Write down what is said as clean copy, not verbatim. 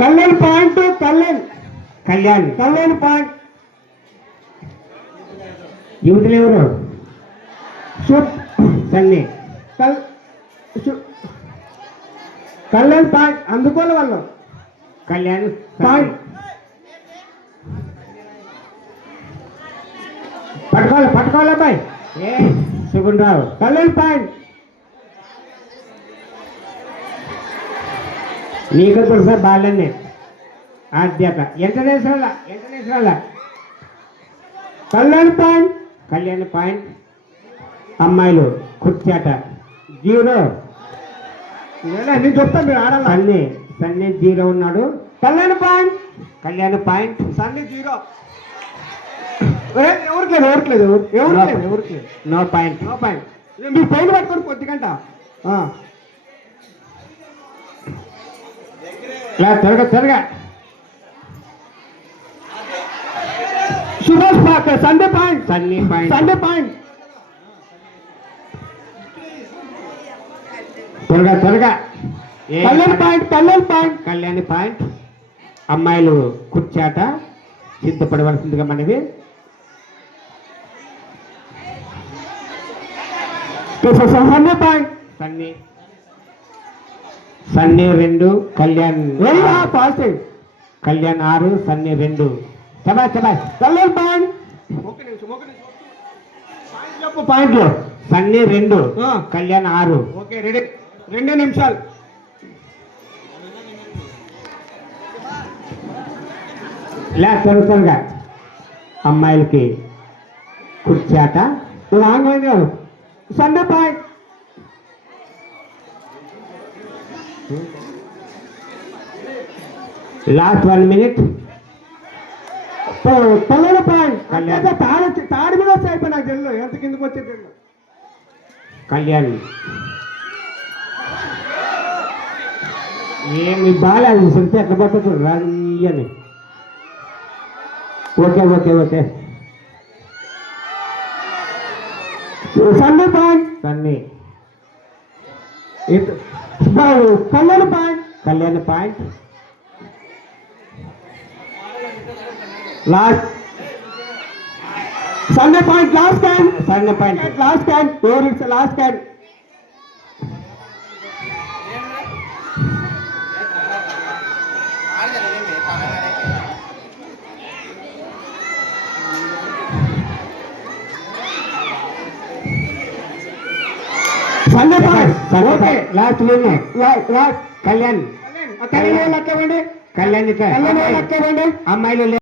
Kalyan point Kalyan Kalyan Kalyan point యువతులు ఎవరు? సన్ని Kalyan point అందుకోలే వాళ్ళు కళ్యాణ్ పాయింట్ పట్టుకోవాలి అబ్బాయి. ఏ సుగుణరావు కళ్యాణ్ పాయింట్ నీకు తెలుసా బాలన్నే ఆధ్యాత international Kalyan point Kalyan point అమ్మాయిలు కుర్చాట 0. నేను చెప్తాను మీరు ఆడాలి. సన్నీ 0 ఉన్నాడు. కళ్యాణ్ పాయింట్ సన్నీ 0. ఎవరికి లేదు నో పాయింట్. మీరు పైన పట్టుకోండి కొద్దిగంట త్వరగా Subhash Sunday point Sunny point త్వరగా కళ్యాణ్ పాయింట్ అమ్మాయిలు కుర్చాట సిద్ధపడవలసిందిగా మనవి. సన్నీ 2 కళ్యాణ్ 6 సన్నీ 2. కళ్యాణ్ పాయింట్ పాయింట్లు సన్నీ 2 కళ్యాణ్ 6. ఓకే రెడీ 2 నిమిషాలు. త్వరగా అమ్మాయిలకి కుర్చాట సండే పాయింట్ లాస్ట్ 1 minute. కళ్యాణ పాయింట్ తాడి మీద వచ్చి అయిపోయి నాకు తెలియదు ఎంత కిందకు వచ్చే తెలియదు. కళ్యాణ్ ఏమి బాగా సొంత ఎట్లా పడుతుంది రాని. ఓకే సండే పాయింట్ సన్నీ కళ్యాణ point last Sunday point last can last can Sunday point last Kalyan లెక్క కళ్యాణ్ అమ్మాయిలు